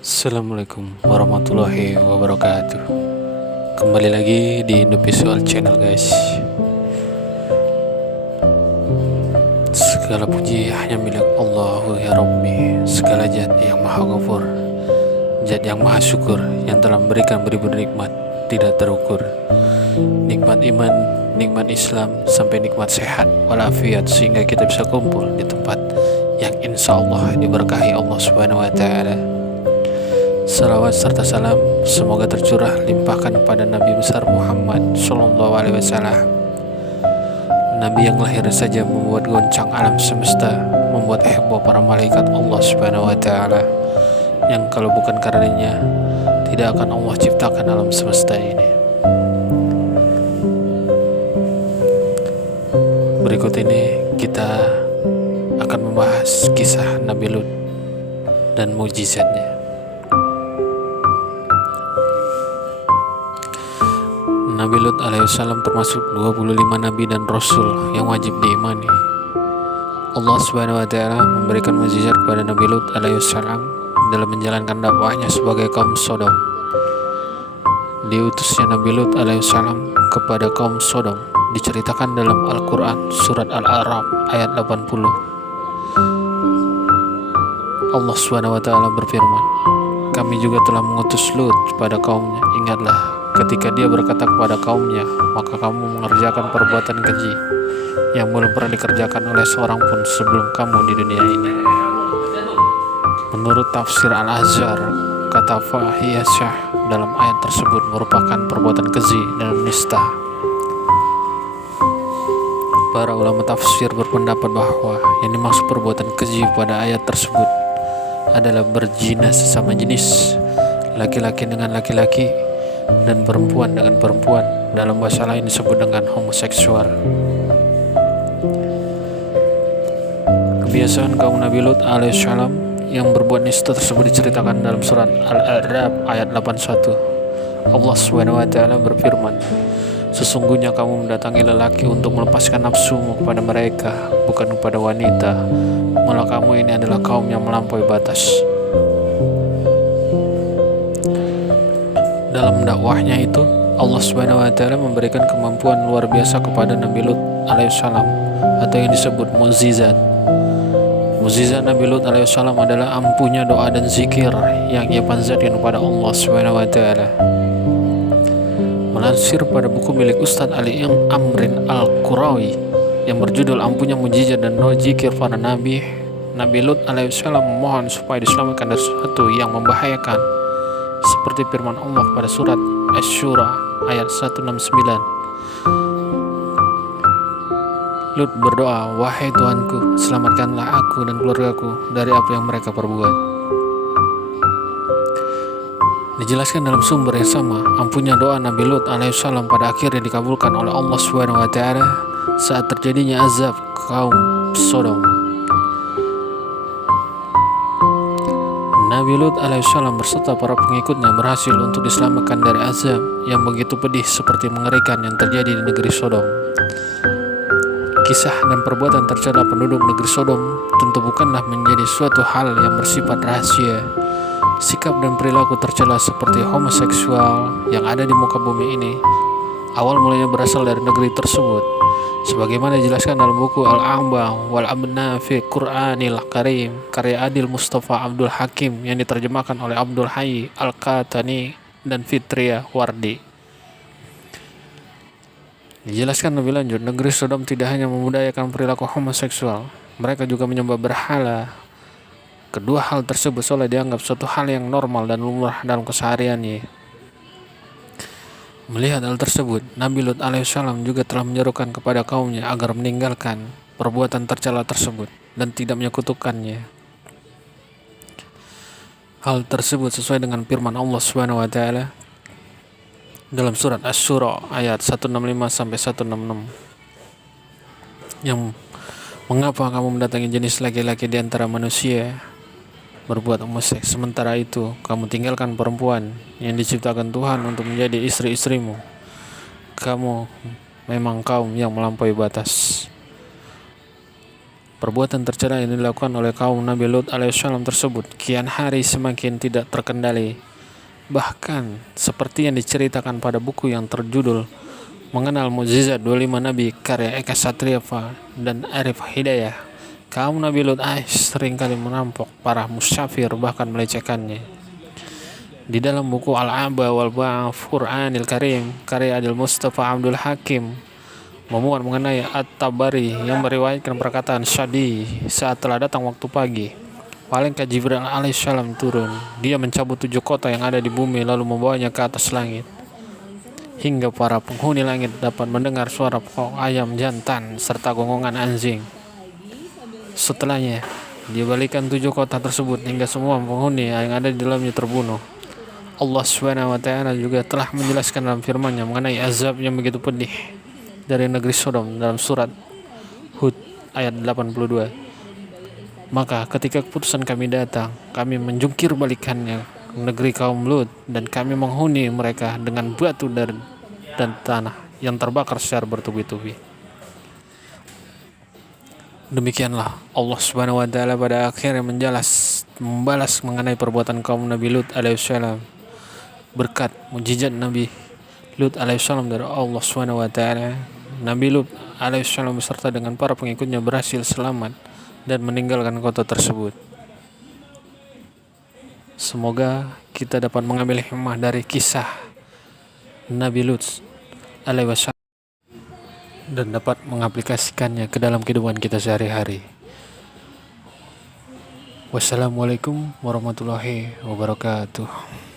Assalamualaikum warahmatullahi wabarakatuh. Kembali lagi di Indovisual Channel, guys. Segala puji hanya milik Allah ya Rabbi. Segala zat yang maha ghafur, zat yang maha syukur, yang telah memberikan beribu nikmat tidak terukur. Nikmat iman, nikmat Islam, sampai nikmat sehat walafiat, sehingga kita bisa kumpul di tempat yang insya Allah diberkahi Allah Subhanahu wa Ta'ala. Salawat serta salam semoga tercurah limpahkan kepada Nabi besar Muhammad Sallallahu Alaihi Wasallam, Nabi yang lahir saja membuat goncang alam semesta, membuat heboh para malaikat Allah Subhanahu Wa Taala, yang kalau bukan karenanya tidak akan Allah ciptakan alam semesta ini. Berikut ini kita akan membahas kisah Nabi Lut dan mukjizatnya. Nabi Lut alaihissalam termasuk 25 nabi dan rasul yang wajib diimani. Allah Subhanahu wa Ta'ala memberikan mukjizat kepada Nabi Lut alaihissalam dalam menjalankan dakwahnya sebagai kaum Sodom. Diutusnya Nabi Lut alaihissalam kepada kaum Sodom diceritakan dalam Al-Quran surat Al-A'raf ayat 80. Allah Subhanahu wa Ta'ala berfirman, "Kami juga telah mengutus Lut kepada kaumnya. Ingatlah ketika dia berkata kepada kaumnya, maka kamu mengerjakan perbuatan keji yang belum pernah dikerjakan oleh seorang pun sebelum kamu di dunia ini." Menurut tafsir Al-Azhar, kata Fahiyasyah dalam ayat tersebut merupakan perbuatan keji dan nista. Para ulama tafsir berpendapat bahwa yang dimaksud perbuatan keji pada ayat tersebut adalah berzina sesama jenis, laki-laki dengan laki-laki dan perempuan dengan perempuan, dalam bahasa lain disebut dengan homoseksual. Kebiasaan kaum Nabi Lut alaihissalam yang berbuat nista tersebut diceritakan dalam surat Al-A'raf ayat 81. Allah Subhanahu wa Ta'ala berfirman, "Sesungguhnya kamu mendatangi lelaki untuk melepaskan nafsumu kepada mereka, bukan kepada wanita, malah kamu ini adalah kaum yang melampaui batas." Dalam dakwahnya itu, Allah Subhanahu wa Ta'ala memberikan kemampuan luar biasa kepada Nabi Lut alaihissalam, atau yang disebut mukjizat. Mukjizat Nabi Lut alaihissalam adalah ampuhnya doa dan zikir yang ia panjatkan kepada Allah Subhanahu wa Ta'ala. Melansir pada buku milik Ustadz Ali Amrin Al-Qurawi yang berjudul Ampuhnya Mukjizat dan Doa Zikir para Nabi, Nabi Lut alaihissalam memohon supaya diselamatkan dari sesuatu yang membahayakan, seperti firman Allah pada surat Asy-Syura ayat 169. Lut berdoa, "Wahai Tuhanku, selamatkanlah aku dan keluargaku dari apa yang mereka perbuat." Dijelaskan dalam sumber yang sama, ampuhnya doa Nabi Lut alaihissalam pada akhirnya dikabulkan oleh Allah Subhanahu wa Ta'ala saat terjadinya azab kaum Sodom. Nabi Lut alaihissalam berserta para pengikutnya berhasil untuk diselamatkan dari azab yang begitu pedih seperti mengerikan yang terjadi di negeri Sodom. Kisah dan perbuatan tercela penduduk negeri Sodom tentu bukanlah menjadi suatu hal yang bersifat rahasia. Sikap dan perilaku tercela seperti homoseksual yang ada di muka bumi ini awal mulanya berasal dari negeri tersebut, sebagaimana dijelaskan dalam buku Al-A'ba wal Abna fi Qur'anil Karim karya Adil Mustafa Abdul Hakim yang diterjemahkan oleh Abdul Hayy Al-Qatani dan Fitria Wardi. Dijelaskan lebih lanjut, negeri Sodom tidak hanya membudayakan perilaku homoseksual, mereka juga menyembah berhala. Kedua hal tersebut seolah dianggap suatu hal yang normal dan lumrah dalam kesehariannya. Melihat hal tersebut, Nabi Lut alaihissalam juga telah menyerukan kepada kaumnya agar meninggalkan perbuatan tercela tersebut dan tidak menyekutukannya. Hal tersebut sesuai dengan firman Allah Subhanahu wa Ta'ala dalam surat Asy-Syura ayat 165 sampai 166, yang mengapa kamu mendatangi jenis laki-laki di antara manusia berbuat homoseks, sementara itu kamu tinggalkan perempuan yang diciptakan Tuhan untuk menjadi istri-istrimu. Kamu memang kaum yang melampaui batas. Perbuatan tercela yang dilakukan oleh kaum Nabi Lut alaihissalam tersebut kian hari semakin tidak terkendali. Bahkan seperti yang diceritakan pada buku yang terjudul Mengenal Mukjizat 25 Nabi karya Eka Satriava dan Arif Hidayah, kaum Nabi Lut seringkali merampok para musafir bahkan melecehkannya. Di dalam buku Al-Aba wal Qur'anil Karim karya Adil Mustafa Abdul Hakim memuat mengenai At-Tabari yang meriwayatkan perkataan Syadi saat telah datang waktu pagi. Malaikat Jibril alaihissalam turun. Dia mencabut 7 kota yang ada di bumi lalu membawanya ke atas langit. Hingga para penghuni langit dapat mendengar suara pokok ayam jantan serta gongongan anjing. Setelahnya, dia balikan 7 kota tersebut hingga semua penghuni yang ada di dalamnya terbunuh. Allah SWT juga telah menjelaskan dalam firman-Nya mengenai azab yang begitu pedih dari negeri Sodom dalam surat Hud ayat 82. Maka ketika keputusan kami datang, kami menjungkir balikannya negeri kaum Lut dan kami menghuni mereka dengan batu dan tanah yang terbakar secara bertubi-tubi. Demikianlah Allah Subhanahu wa taala pada akhirnya membalas mengenai perbuatan kaum Nabi Lut alaihissalam. Berkat mukjizat Nabi Lut alaihissalam dari Allah Subhanahu wa taala, Nabi Lut alaihissalam beserta dengan para pengikutnya berhasil selamat dan meninggalkan kota tersebut. Semoga kita dapat mengambil hikmah dari kisah Nabi Lut alaihissalam dan dapat mengaplikasikannya ke dalam kehidupan kita sehari-hari. Wassalamualaikum warahmatullahi wabarakatuh.